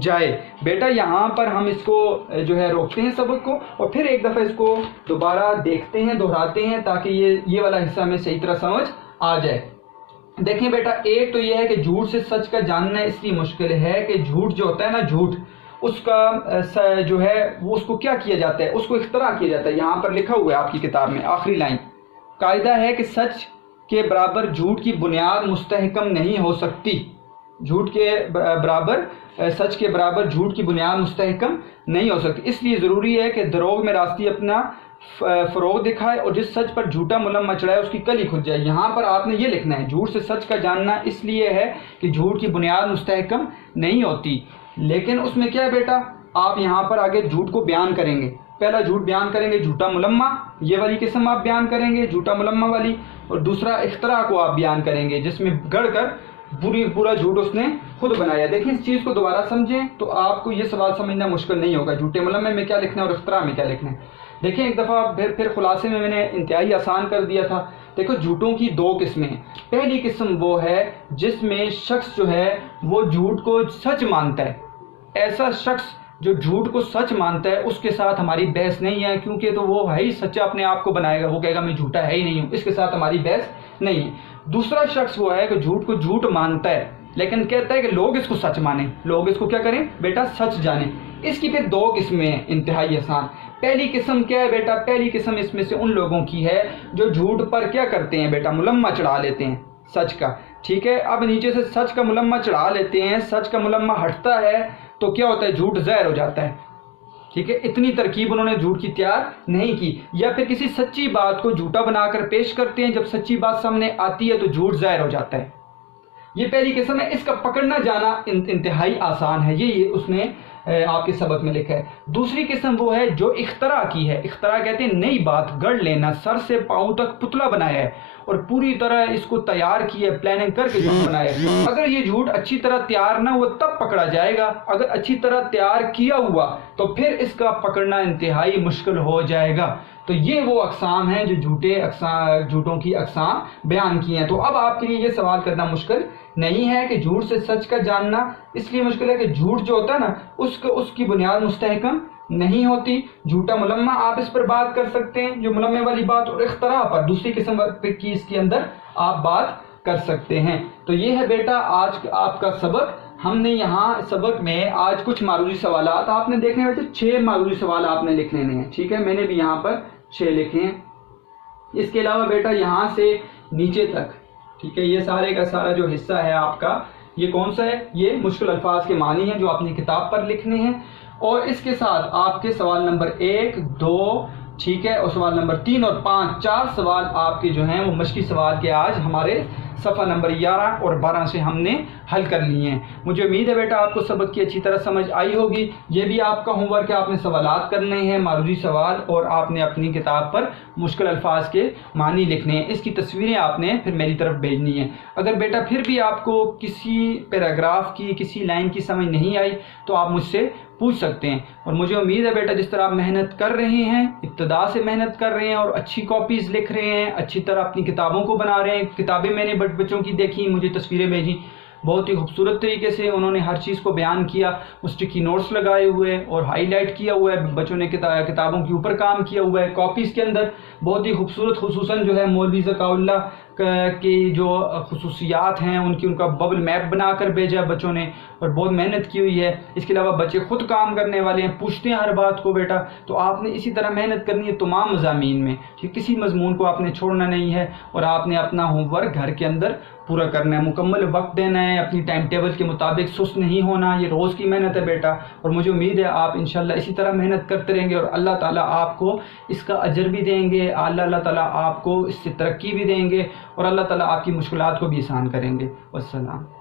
جائے۔ بیٹا یہاں پر ہم اس کو جو ہے روکتے ہیں سبق کو، اور پھر ایک دفعہ اس کو دوبارہ دیکھتے ہیں، دہراتے ہیں، تاکہ یہ والا حصہ ہمیں صحیح طرح سمجھ آ جائے۔ دیکھیں بیٹا، ایک تو یہ ہے کہ جھوٹ سے سچ کا جاننا اس لیے مشکل ہے کہ جھوٹ جو ہوتا ہے نا، جھوٹ اس کا جو ہے وہ اس کو کیا کیا جاتا ہے، اس کو اختراع کیا جاتا ہے۔ یہاں پر لکھا ہوا ہے آپ کی کتاب میں آخری لائن، قاعدہ ہے کہ سچ کے برابر جھوٹ کی بنیاد مستحکم نہیں ہو سکتی۔ جھوٹ کے برابر، سچ کے برابر جھوٹ کی بنیاد مستحکم نہیں ہو سکتی، اس لیے ضروری ہے کہ دروغ میں راستی اپنا فروغ دکھائے، اور جس سچ پر جھوٹا ملمہ چڑھائے اس کی کلی کھل جائے۔ یہاں پر آپ نے یہ لکھنا ہے، جھوٹ سے سچ کا جاننا اس لیے ہے کہ جھوٹ کی بنیاد مستحکم نہیں ہوتی، لیکن اس میں کیا ہے بیٹا، آپ یہاں پر آگے جھوٹ کو بیان کریں گے۔ پہلا جھوٹ بیان کریں گے جھوٹا ملمہ، یہ والی قسم آپ بیان کریں گے جھوٹا ملمہ والی، اور دوسرا اختراع کو آپ بیان کریں گے جس میں گڑھ کر پورا جھوٹ اس نے خود بنایا۔ دیکھیں اس چیز کو دوبارہ سمجھیں تو آپ کو یہ سوال سمجھنا مشکل نہیں ہوگا، جھوٹے ملمے میں کیا لکھنا ہے اور اختراع میں کیا لکھنا ہے۔ دیکھیں ایک دفعہ پھر خلاصے میں نے انتہائی آسان کر دیا تھا۔ دیکھو جھوٹوں کی دو قسمیں ہیں۔ پہلی قسم وہ ہے جس میں شخص جو ہے وہ جھوٹ کو سچ مانتا ہے، ایسا شخص جو جھوٹ کو سچ مانتا ہے اس کے ساتھ ہماری بحث نہیں ہے، کیونکہ تو وہ ہے ہی سچا، اپنے آپ کو بنائے گا، وہ کہے گا میں جھوٹا ہے ہی نہیں ہوں، اس کے ساتھ ہماری بحث نہیں ہے۔ دوسرا شخص وہ ہے کہ جھوٹ کو جھوٹ مانتا ہے لیکن کہتا ہے کہ لوگ اس کو سچ مانیں، لوگ اس کو کیا کریں بیٹا، سچ جانیں۔ اس کی پھر دو قسمیں ہیں انتہائی آسان۔ پہلی قسم کیا ہے بیٹا، پہلی قسم اس میں سے ان لوگوں کی ہے جو جھوٹ پر کیا کرتے ہیں بیٹا، ملمہ چڑھا لیتے ہیں سچ کا، ٹھیک ہے۔ اب نیچے سے سچ کا ملمہ چڑھا لیتے ہیں، سچ کا ملمہ ہٹتا ہے تو کیا ہوتا ہے، جھوٹ ظاہر ہو جاتا ہے، ٹھیک ہے۔ اتنی ترکیب انہوں نے جھوٹ کی تیار نہیں کی، یا پھر کسی سچی بات کو جھوٹا بنا کر پیش کرتے ہیں، جب سچی بات سامنے آتی ہے تو جھوٹ ظاہر ہو جاتا ہے۔ یہ پہلی قسم ہے، اس کا پکڑنا جانا انتہائی آسان ہے، یہ اس نے آپ کے سبق میں لکھا ہے۔ دوسری قسم وہ ہے جو اختراع کی ہے، اختراع کہتے ہیں نئی بات گڑ لینا، سر سے پاؤں تک پتلا بنایا ہے اور پوری طرح اس کو تیار کیا ہے، پلاننگ کر کے جھوٹ بنایا ہے۔ اگر یہ جھوٹ اچھی طرح تیار نہ ہوا تب پکڑا جائے گا، اگر اچھی طرح تیار کیا ہوا تو پھر اس کا پکڑنا انتہائی مشکل ہو جائے گا۔ تو یہ وہ اقسام ہیں جو جھوٹوں کی اقسام بیان کی ہیں۔ تو اب آپ کے لیے یہ سوال کرنا مشکل نہیں ہے کہ جھوٹ سے سچ کا جاننا اس لیے مشکل ہے کہ جھوٹ جو ہوتا ہے نا اس کی بنیاد مستحکم نہیں ہوتی۔ جھوٹا ملمہ آپ اس پر بات کر سکتے ہیں، جو ملمے والی بات، اور اختراع پر دوسری قسم کی اس کے اندر آپ بات کر سکتے ہیں۔ تو یہ ہے بیٹا آج آپ کا سبق۔ ہم نے یہاں سبق میں آج کچھ معروضی سوالات آپ نے دیکھنے ہوئے تھے، 6 معروضی سوال آپ نے لکھ لینے ہیں، ٹھیک ہے، میں نے بھی یہاں پر 6 لکھے ہیں۔ اس کے علاوہ بیٹا یہاں سے نیچے تک، ٹھیک ہے، یہ سارے کا سارا جو حصہ ہے آپ کا، یہ کون سا ہے؟ یہ مشکل الفاظ کے معنی ہیں جو اپنی کتاب پر لکھنے ہیں، اور اس کے ساتھ آپ کے سوال نمبر 1، 2، ٹھیک ہے، اور سوال نمبر 3 اور 5، 4 سوال آپ کے جو ہیں وہ مشقی سوال کے آج ہمارے صفحہ نمبر 11 اور 12 سے ہم نے حل کر لیے ہیں۔ مجھے امید ہے بیٹا آپ کو سبق کی اچھی طرح سمجھ آئی ہوگی۔ یہ بھی آپ کا ہوم ورک ہے، آپ نے سوالات کرنے ہیں، معروضی سوال، اور آپ نے اپنی کتاب پر مشکل الفاظ کے معنی لکھنے ہیں، اس کی تصویریں آپ نے پھر میری طرف بھیجنی ہیں۔ اگر بیٹا پھر بھی آپ کو کسی پیراگراف کی کسی لائن کی سمجھ نہیں آئی تو آپ مجھ سے پوچھ سکتے ہیں، اور مجھے امید ہے بیٹا جس طرح آپ محنت کر رہے ہیں، ابتدا سے محنت کر رہے ہیں اور اچھی کاپیز لکھ رہے ہیں، اچھی طرح اپنی کتابوں کو بنا رہے ہیں، کتابیں میں نے بچوں کی دیکھی، مجھے تصویریں بھیجی، بہت ہی خوبصورت طریقے سے انہوں نے ہر چیز کو بیان کیا، اسٹکی نوٹس لگائے ہوئے اور ہائی لائٹ کیا ہوا ہے، بچوں نے کتابوں کے اوپر کام کیا ہوا ہے، کاپیز کے اندر بہت ہی خوبصورت، خصوصاً جو ہے مولوی ذکاء اللہ کی جو خصوصیات ہیں ان کا ببل میپ بنا کر بھیجا بچوں نے، اور بہت محنت کی ہوئی ہے۔ اس کے علاوہ بچے خود کام کرنے والے ہیں، پوچھتے ہیں ہر بات کو بیٹا، تو آپ نے اسی طرح محنت کرنی ہے تمام مضامین میں، ٹھیک، کسی مضمون کو آپ نے چھوڑنا نہیں ہے، اور آپ نے اپنا ہوم ورک گھر کے اندر پورا کرنا ہے، مکمل وقت دینا ہے، اپنی ٹائم ٹیبل کے مطابق سست نہیں ہونا، یہ روز کی محنت ہے بیٹا، اور مجھے امید ہے آپ انشاءاللہ اسی طرح محنت کرتے رہیں گے اور اللہ تعالیٰ آپ کو اس کا اجر بھی دیں گے، اللہ تعالیٰ آپ کو اس سے ترقی بھی دیں گے، اور اللہ تعالیٰ آپ کی مشکلات کو بھی آسان کریں گے۔ والسلام۔